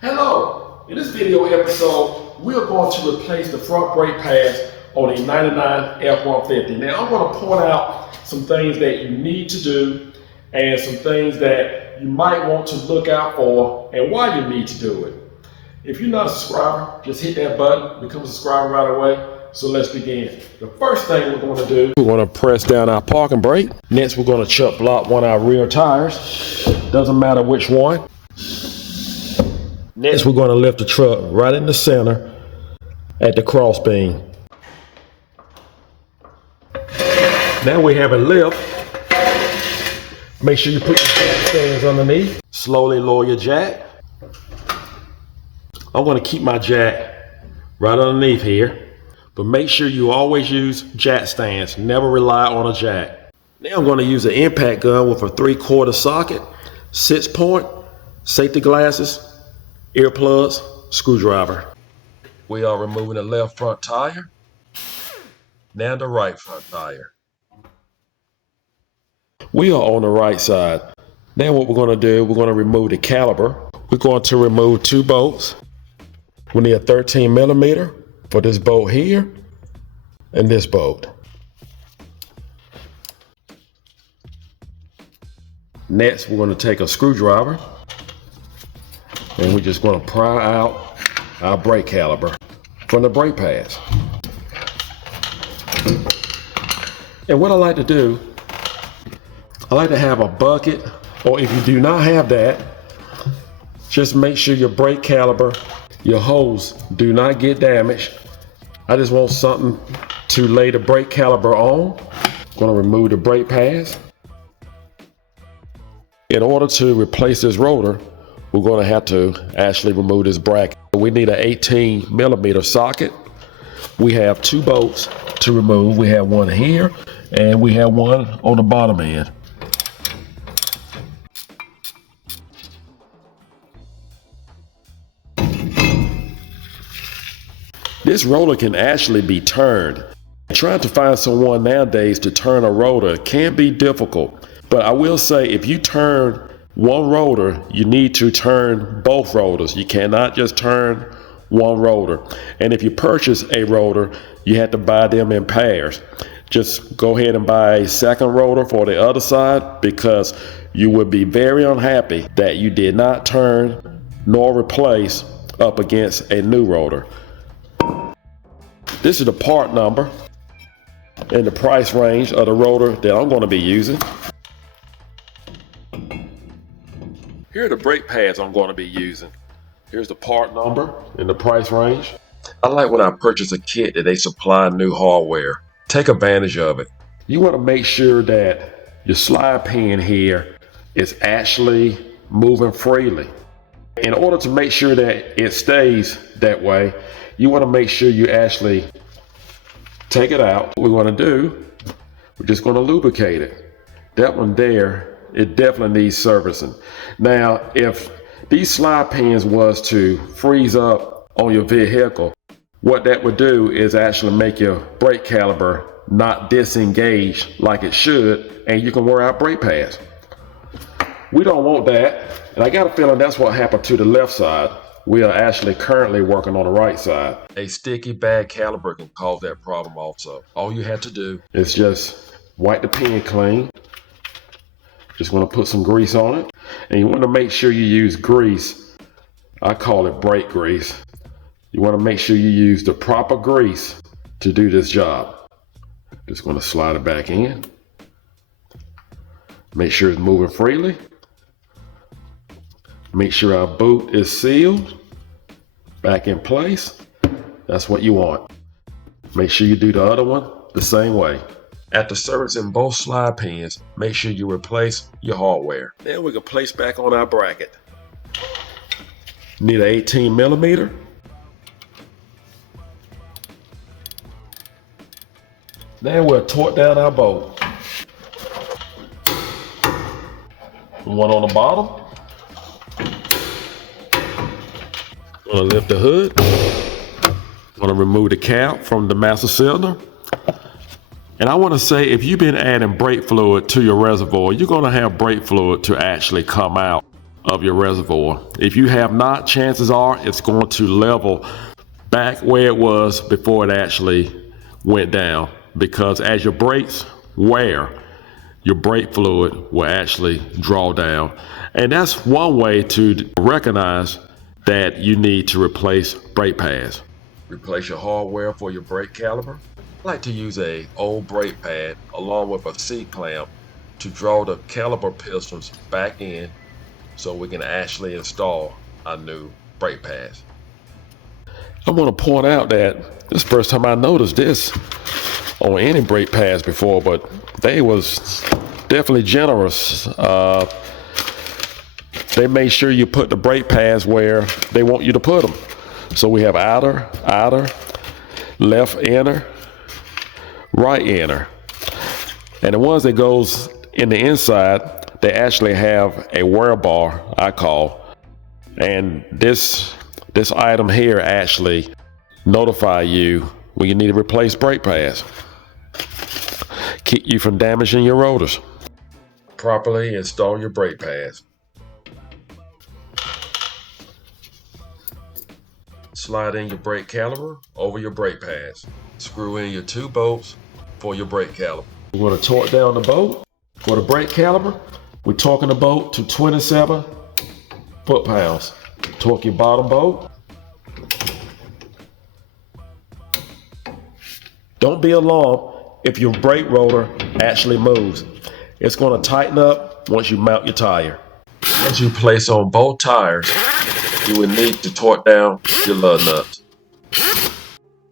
Hello! In this video episode, we're going to replace the front brake pads on a 99 F150. Now, I'm going to point out some things that you need to do and some things that you might want to look out for and why you need to do it. If you're not a subscriber, just hit that button, become a subscriber right away. So let's begin. The first thing we're going to do, we're going to press down our parking brake. Next, we're going to chuck block one of our rear tires. Doesn't matter which one. Next, we're going to lift the truck right in the center at the cross beam. Now we have a lift. Make sure you put your jack stands underneath. Slowly lower your jack. I'm going to keep my jack right underneath here, but make sure you always use jack stands. Never rely on a jack. Now I'm going to use an impact gun with a 3/4 socket, 6-point, safety glasses, earplugs, screwdriver. We are removing the left front tire. Now the right front tire. We are on the right side. Now what we're going to do, we're going to remove the caliper. We're going to remove 2 bolts. We need a 13 millimeter for this bolt here and this bolt. Next, we're going to take a screwdriver and we're just going to pry out our brake caliper from the brake pads. And what I like to do, I like to have a bucket, or if you do not have that, just make sure your brake caliper, your hose do not get damaged. I just want something to lay the brake caliper on. I'm going to remove the brake pads. In order to replace this rotor, we're going to have to actually remove this bracket. We need an 18 millimeter socket. We have 2 bolts to remove. We have one here and we have one on the bottom end. This rotor can actually be turned. Trying to find someone nowadays to turn a rotor can be difficult, but I will say if you turn one rotor, you need to turn both rotors. You cannot just turn one rotor. And if you purchase a rotor, you have to buy them in pairs. Just go ahead and buy a second rotor for the other side, because you would be very unhappy that you did not turn nor replace up against a new rotor. This is the part number and the price range of the rotor that I'm going to be using. Here are the brake pads I'm going to be using. Here's the part number and the price range. I like when I purchase a kit that they supply new hardware. Take advantage of it. You want to make sure that your slide pin here is actually moving freely. In order to make sure that it stays that way, you want to make sure you actually take it out. What we're going to do, we're just going to lubricate it. That one there, it definitely needs servicing. Now, if these slide pins was to freeze up on your vehicle, what that would do is actually make your brake caliper not disengage like it should, and you can wear out brake pads. We don't want that, and I got a feeling that's what happened to the left side. We are actually currently working on the right side. A sticky bad caliper can cause that problem also. All you have to do is just wipe the pin clean. Just want to put some grease on it. And you want to make sure you use grease. I call it brake grease. You want to make sure you use the proper grease to do this job. Just going to slide it back in. Make sure it's moving freely. Make sure our boot is sealed, back in place. That's what you want. Make sure you do the other one the same way. After servicing both slide pins, make sure you replace your hardware. Then we can place back on our bracket. Need an 18 millimeter. Then we'll torque down our bolt. One on the bottom. Gonna lift the hood. Gonna remove the cap from the master cylinder. And I want to say, if you've been adding brake fluid to your reservoir, you're going to have brake fluid to actually come out of your reservoir. If you have not, chances are it's going to level back where it was before it actually went down, because as your brakes wear, your brake fluid will actually draw down. And that's one way to recognize that you need to replace brake pads. Replace your hardware for your brake caliper. I like to use a old brake pad along with a C-clamp to draw the caliper pistons back in so we can actually install our new brake pads. I want to point out that this is the first time I noticed this on any brake pads before, but they was definitely generous. They made sure you put the brake pads where they want you to put them. So we have outer, left inner, right inner. And the ones that goes in the inside, they actually have a wear bar, I call. And this item here actually notify you when you need to replace brake pads. Keep you from damaging your rotors. Properly install your brake pads. Slide in your brake caliper over your brake pads. Screw in your 2 bolts for your brake caliper. We're going to torque down the bolt. For the brake caliper, we're torquing the bolt to 27 foot-pounds. Torque your bottom bolt. Don't be alarmed if your brake rotor actually moves. It's going to tighten up once you mount your tire. As you place on both tires, you will need to torque down your lug nuts.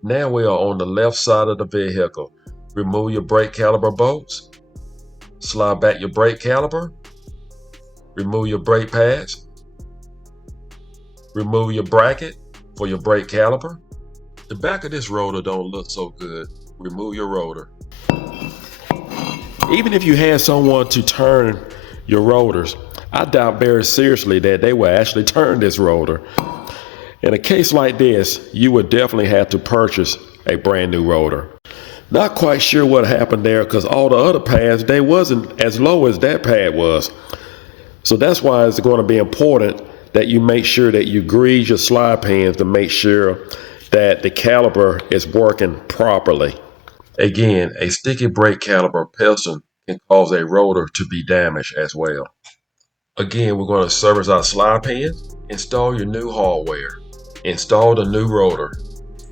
Now we are on the left side of the vehicle. Remove your brake caliper bolts. Slide back your brake caliper. Remove your brake pads. Remove your bracket for your brake caliper. The back of this rotor don't look so good. Remove your rotor. Even if you had someone to turn your rotors, I doubt very seriously that they will actually turn this rotor. In a case like this, you would definitely have to purchase a brand new rotor. Not quite sure what happened there, because all the other pads, they wasn't as low as that pad was. So that's why it's going to be important that you make sure that you grease your slide pans to make sure that the caliper is working properly. Again, a sticky brake caliper piston can cause a rotor to be damaged as well. Again, we're going to service our slide pans. Install your new hardware. Install the new rotor.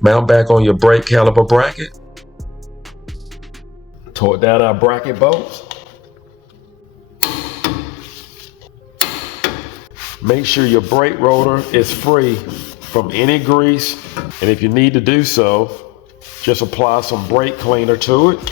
Mount back on your brake caliper bracket. Torque down our bracket bolts. Make sure your brake rotor is free from any grease, and if you need to do so, just apply some brake cleaner to it.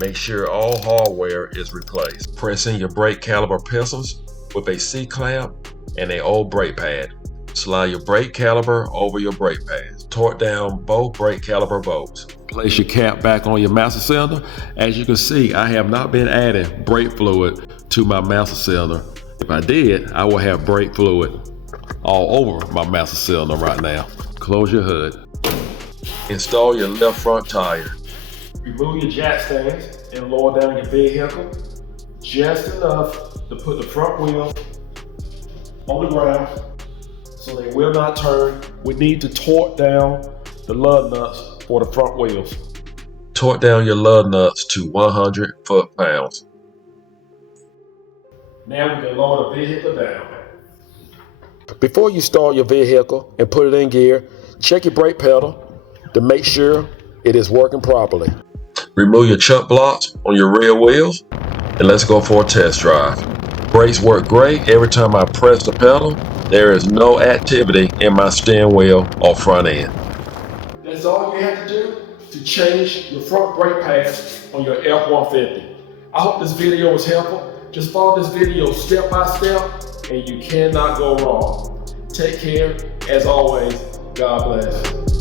Make sure all hardware is replaced. Press in your brake caliper pistons with a C-clamp and an old brake pad. Slide your brake caliper over your brake pads. Torque down both brake caliper bolts. Place your cap back on your master cylinder. As you can see, I have not been adding brake fluid to my master cylinder. If I did, I would have brake fluid all over my master cylinder right now. Close your hood. Install your left front tire. Remove your jack stands and lower down your vehicle just enough to put the front wheel on the ground so they will not turn. We need to torque down the lug nuts for the front wheels. Torque down your lug nuts to 100 foot-pounds. Now we can lower the vehicle down. Before you start your vehicle and put it in gear, check your brake pedal to make sure it is working properly. Remove your chuck blocks on your rear wheels and let's go for a test drive. Brakes work great every time I press the pedal. There is no activity in my steering wheel or front end. That's all you have to do to change your front brake pads on your F150. I hope this video was helpful. Just follow this video step by step and you cannot go wrong. Take care. As always, God bless.